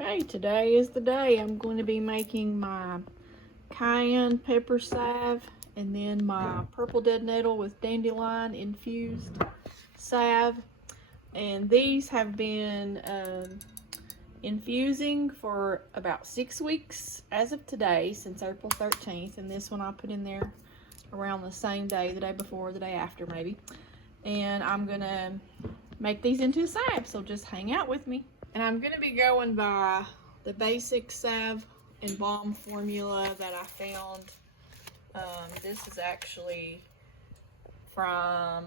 Okay, today is the day. I'm going to be making my cayenne pepper salve and then my purple dead nettle with dandelion infused salve. And these have been infusing for about 6 weeks as of today, since April 13th. And this one I put in there around the same day, the day before, the day after maybe. And I'm gonna make these into a salve, so just hang out with me. And I'm gonna be going by the basic salve and balm formula that I found. This is actually from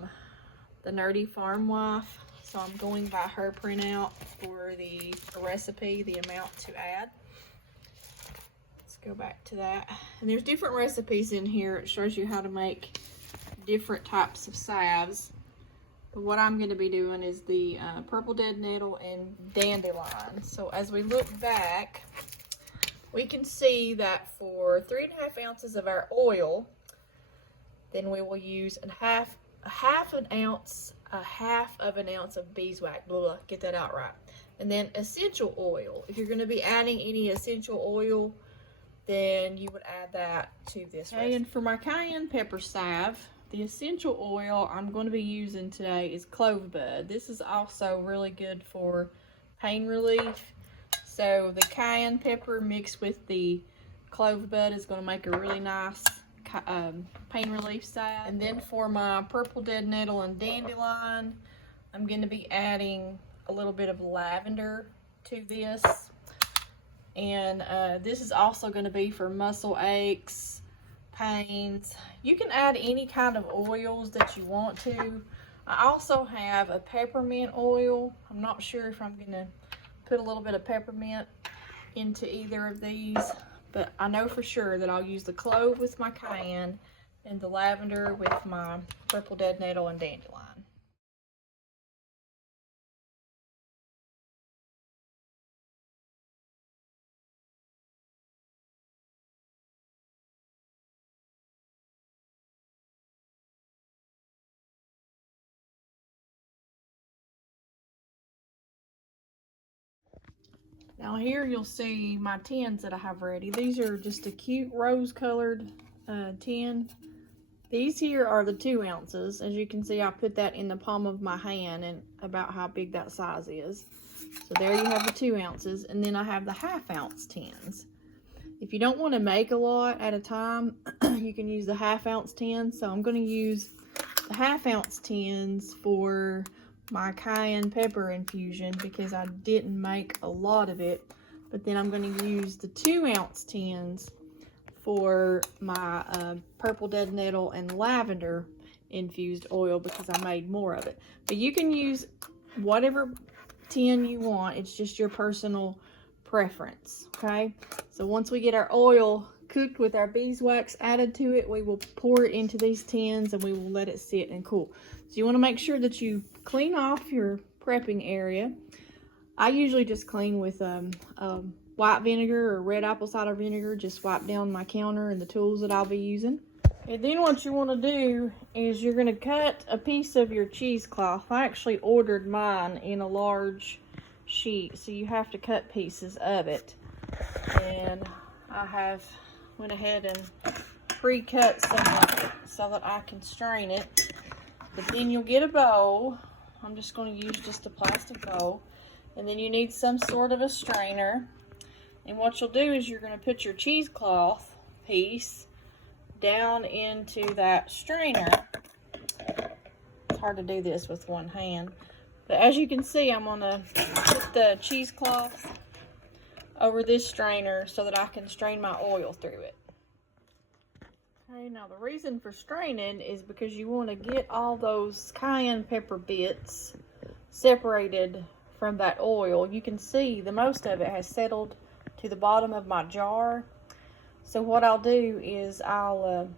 the Nerdy Farm Wife. So I'm going by her printout for the recipe, the amount to add. Let's go back to that. And there's different recipes in here. It shows you how to make different types of salves. But what I'm going to be doing is the purple dead nettle and dandelion. So as we look back, we can see that for 3.5 ounces of our oil, then we will use a half of an ounce of beeswax, get that out right. And then essential oil. If you're going to be adding any essential oil, then you would add that to this recipe. And for my cayenne pepper salve, the essential oil I'm going to be using today is Clove Bud. This is also really good for pain relief. So the cayenne pepper mixed with the Clove Bud is going to make a really nice pain relief salve. And then for my purple dead nettle and dandelion, I'm going to be adding a little bit of lavender to this. And this is also going to be for muscle aches, pains. You can add any kind of oils that you want to. I also have a peppermint oil. I'm not sure if I'm going to put a little bit of peppermint into either of these, but I know for sure that I'll use the clove with my cayenne and the lavender with my purple dead nettle and dandelion. Now here you'll see my tins that I have ready. These are just a cute rose colored tin. These here are the 2 ounces. As you can see, I put that in the palm of my hand and about how big that size is. So there you have the 2 ounces. And then I have the 1/2 ounce tins. If you don't want to make a lot at a time, you can use the 1/2 ounce tins. So I'm going to use the 1/2 ounce tins for my cayenne pepper infusion because I didn't make a lot of it. But then I'm going to use the 2 ounce tins for my purple dead nettle and lavender infused oil because I made more of it. But you can use whatever tin you want. It's just your personal preference, okay? So once we get our oil cooked with our beeswax added to it, we will pour it into these tins and we will let it sit and cool. So you want to make sure that you clean off your prepping area. I usually just clean with white vinegar or red apple cider vinegar. Just wipe down my counter and the tools that I'll be using. And then what you want to do is you're going to cut a piece of your cheesecloth. I actually ordered mine in a large sheet, so you have to cut pieces of it. And I have went ahead and pre-cut some of it so that I can strain it. But then you'll get a bowl. I'm just going to use just a plastic bowl. And then you need some sort of a strainer. And what you'll do is you're going to put your cheesecloth piece down into that strainer. It's hard to do this with one hand. But as you can see, I'm going to put the cheesecloth over this strainer so that I can strain my oil through it. Okay, now the reason for straining is because you want to get all those cayenne pepper bits separated from that oil. You can see the most of it has settled to the bottom of my jar. So what I'll do is I'll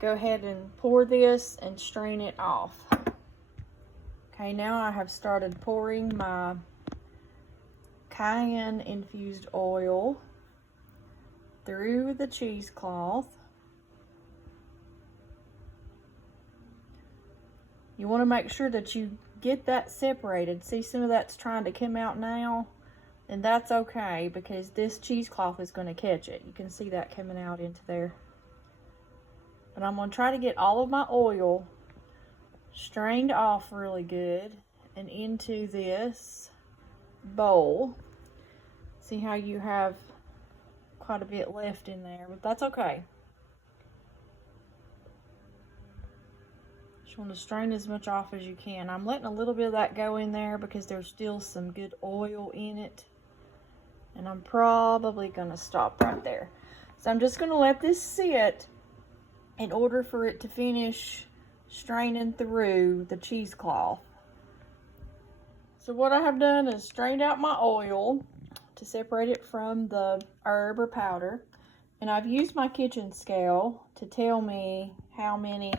go ahead and pour this and strain it off. Okay, now I have started pouring my cayenne infused oil through the cheesecloth. You want to make sure that you get that separated. See, some of that's trying to come out now. then that's okay, because this cheesecloth is going to catch it. You can see that coming out into there. But I'm going to try to get all of my oil strained off really good and into this bowl. See how you have quite a bit left in there, but that's okay. Just want to strain as much off as you can. I'm letting a little bit of that go in there because there's still some good oil in it. And I'm probably going to stop right there. So I'm just going to let this sit in order for it to finish straining through the cheesecloth. So what I have done is strained out my oil to separate it from the herb or powder. And I've used my kitchen scale to tell me how many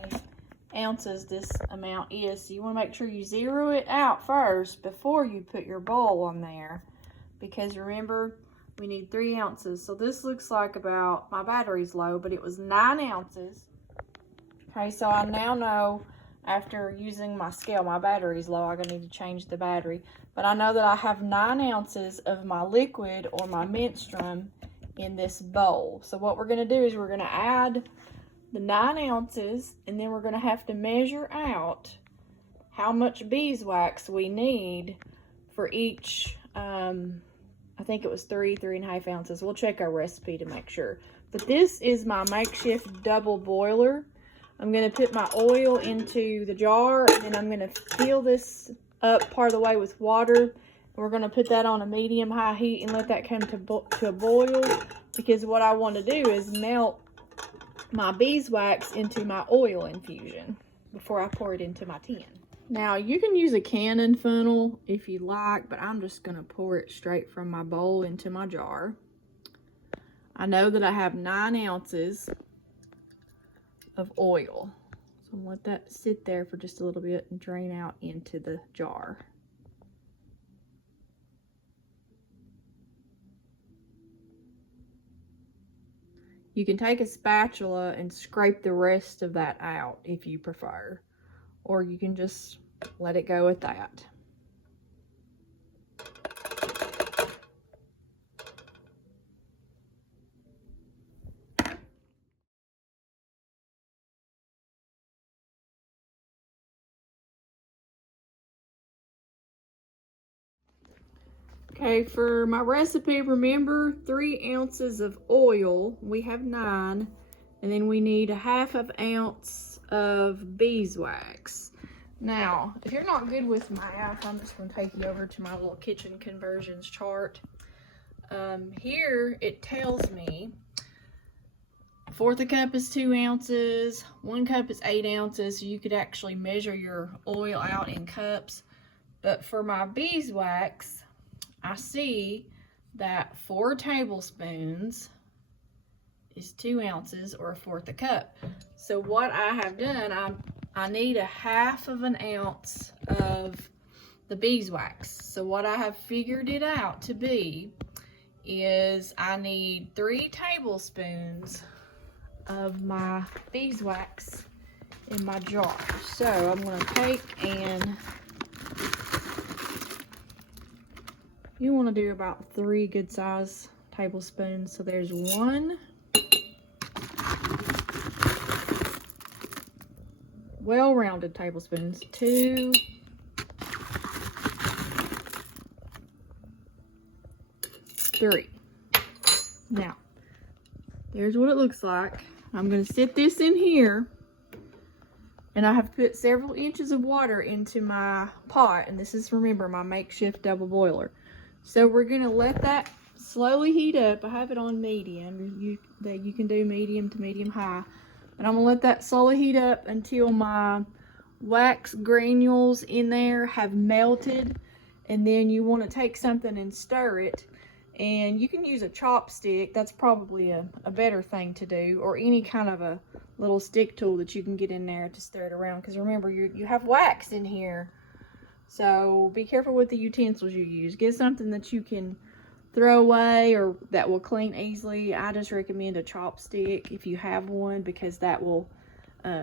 ounces this amount is. So you want to make sure you zero it out first before you put your bowl on there. Because remember, we need 3 ounces. So this looks like about, my battery's low, but it was 9 ounces. Okay, so I now know after using my scale, my battery's low, I'm gonna need to change the battery. But I know that I have 9 ounces of my liquid or my menstruum in this bowl. So what we're gonna do is we're gonna add the 9 ounces, and then we're gonna have to measure out how much beeswax we need for each, I think it was 3.5 ounces. We'll check our recipe to make sure. But this is my makeshift double boiler. I'm going to put my oil into the jar, and then I'm going to fill this up part of the way with water. We're going to put that on a medium-high heat and let that come to a boil, because what I want to do is melt my beeswax into my oil infusion before I pour it into my tin. Now, you can use a cannon funnel if you like, but I'm just going to pour it straight from my bowl into my jar. I know that I have 9 ounces of oil. So I'm gonna let that sit there for just a little bit and drain out into the jar. You can take a spatula and scrape the rest of that out if you prefer, or you can just let it go at that. Okay, for my recipe, remember 3 ounces of oil. We have 9, and then we need a 1/2 ounce of beeswax. Now, if you're not good with math, I'm just going to take you over to my little kitchen conversions chart. Here it tells me 1/4 cup is 2 ounces, 1 cup is 8 ounces, so you could actually measure your oil out in cups. But for my beeswax, I see that 4 tablespoons is 2 ounces, or 1/4 cup. So what I have done, I need a 1/2 ounce of the beeswax. So what I have figured it out to be is I need 3 tablespoons of my beeswax in my jar. So I'm going to take, and you want to do about 3 good size tablespoons. So there's 1, well-rounded tablespoons, 2, 3. Now, there's what it looks like. I'm going to sit this in here, and I have put several inches of water into my pot, and this is, remember, my makeshift double boiler. So we're going to let that slowly heat up. I have it on medium. You can do medium to medium high. And I'm going to let that slowly heat up until my wax granules in there have melted. And then you want to take something and stir it. And you can use a chopstick. That's probably a better thing to do. Or any kind of a little stick tool that you can get in there to stir it around. Because remember, you have wax in here. So be careful with the utensils you use. Get something that you can throw away or that will clean easily. I just recommend a chopstick if you have one, because that will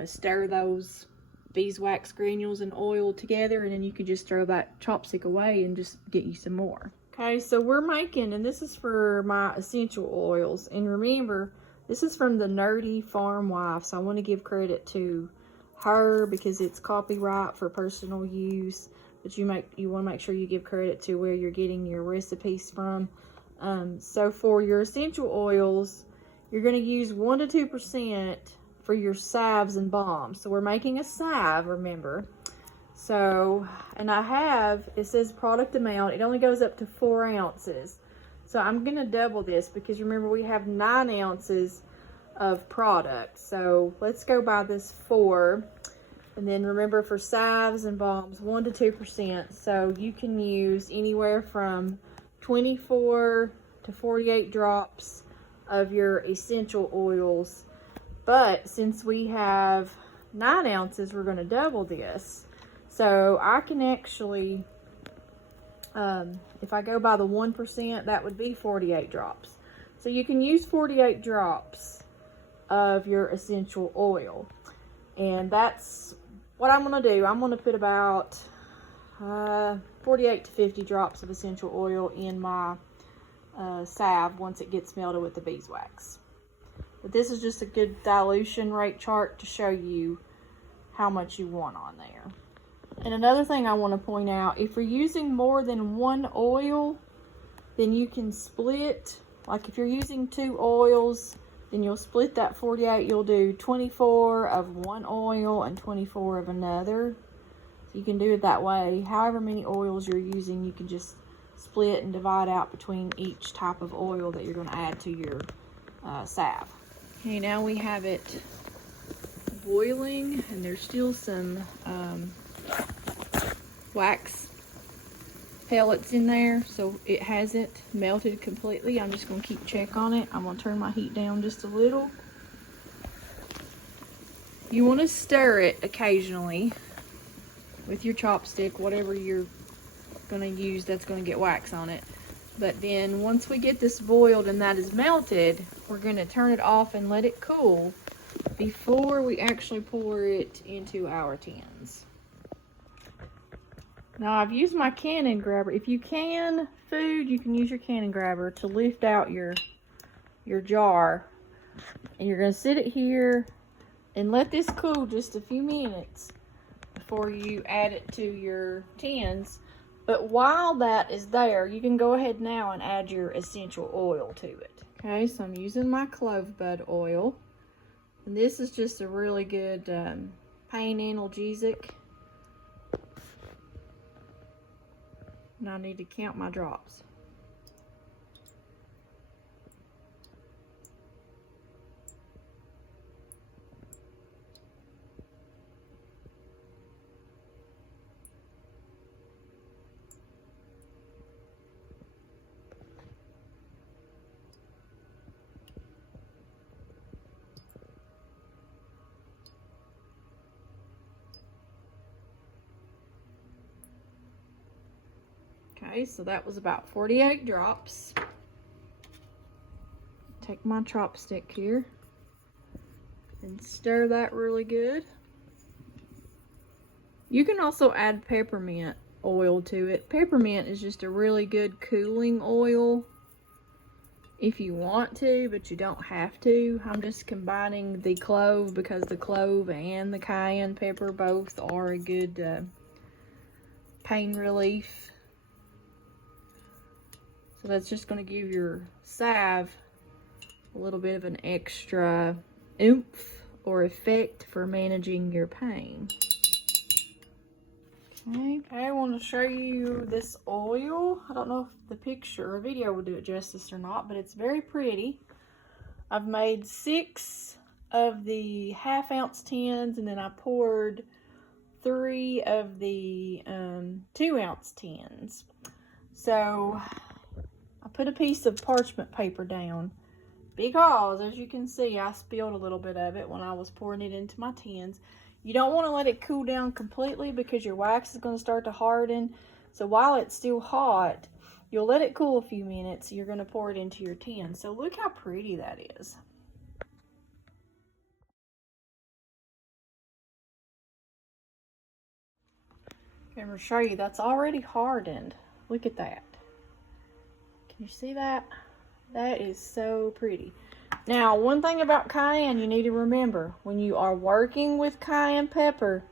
stir those beeswax granules and oil together, and then you can just throw that chopstick away and just get you some more. Okay, so we're making, and this is for my essential oils. And remember, this is from the Nerdy Farm Wife, so I want to give credit to her because it's copyright for personal use. But you want to make sure you give credit to where you're getting your recipes from. So for your essential oils, you're going to use 1 to 2% for your salves and balms. So we're making a salve, remember. So, and it says product amount, it only goes up to 4 ounces. So I'm going to double this because remember we have 9 ounces of product. So let's go by this 4. And then remember for salves and balms, 1 to 2%. So you can use anywhere from 24 to 48 drops of your essential oils. But since we have 9 ounces, we're going to double this. So I can actually, if I go by the 1%, that would be 48 drops. So you can use 48 drops of your essential oil. And that's what I'm going to do. I'm going to put about 48 to 50 drops of essential oil in my salve once it gets melted with the beeswax. But this is just a good dilution rate chart to show you how much you want on there. And another thing I want to point out, if you're using more than 1 oil, then you can split, like if you're using 2 oils, then you'll split that 48. You'll do 24 of 1 oil and 24 of another. So you can do it that way. However many oils you're using, you can just split and divide out between each type of oil that you're going to add to your salve. Okay, now we have it boiling, and there's still some wax pellets in there, so it hasn't melted completely. I'm just going to keep check on it. I'm going to turn my heat down just a little. You want to stir it occasionally with your chopstick, whatever you're going to use that's going to get wax on it. But then once we get this boiled and that is melted, we're going to turn it off and let it cool before we actually pour it into our tins. Now I've used my cannon grabber. If you can food, you can use your cannon grabber to lift out your jar. And you're going to sit it here and let this cool just a few minutes before you add it to your tins. But while that is there, you can go ahead now and add your essential oil to it. Okay, so I'm using my Clove Bud oil. And this is just a really good pain analgesic. And I need to count my drops. Okay, so that was about 48 drops. Take my chopstick here and stir that really good. You can also add peppermint oil to it. Peppermint is just a really good cooling oil if you want to, but you don't have to. I'm just combining the clove because the clove and the cayenne pepper both are a good pain relief. So that's just going to give your salve a little bit of an extra oomph or effect for managing your pain. Okay, I want to show you this oil. I don't know if the picture or video will do it justice or not, but it's very pretty. I've made 6 of the 1/2 ounce tins, and then I poured 3 of the 2 ounce tins. So I put a piece of parchment paper down because, as you can see, I spilled a little bit of it when I was pouring it into my tins. You don't want to let it cool down completely because your wax is going to start to harden. So while it's still hot, you'll let it cool a few minutes. You're going to pour it into your tin. So look how pretty that is. Okay, I'm going to show you that's already hardened. Look at that. You see that? That is so pretty. Now, one thing about cayenne you need to remember, when you are working with cayenne pepper,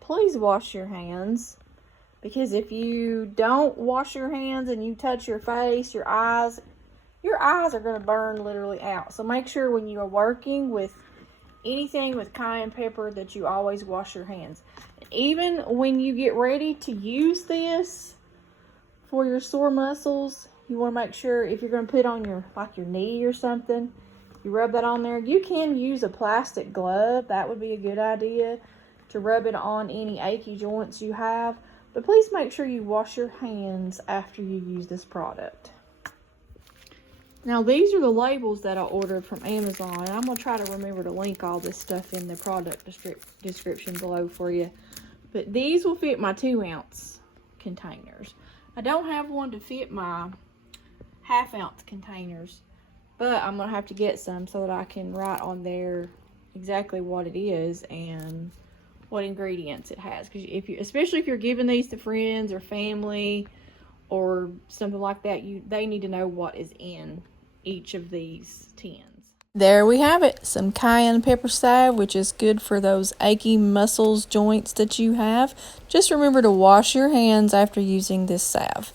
please wash your hands. Because if you don't wash your hands and you touch your face, your eyes are going to burn literally out. So make sure when you are working with anything with cayenne pepper that you always wash your hands. Even when you get ready to use this for your sore muscles, you want to make sure if you're going to put on your knee or something, you rub that on there. You can use a plastic glove. That would be a good idea to rub it on any achy joints you have. But please make sure you wash your hands after you use this product. Now, these are the labels that I ordered from Amazon. And I'm going to try to remember to link all this stuff in the product description below for you. But these will fit my 2-ounce containers. I don't have one to fit my 1/2-ounce containers. But I'm going to have to get some so that I can write on there exactly what it is and what ingredients it has. Because especially if you're giving these to friends or family or something like that, they need to know what is in each of these tins. There we have it, some cayenne pepper salve, which is good for those achy muscles, joints that you have. Just remember to wash your hands after using this salve.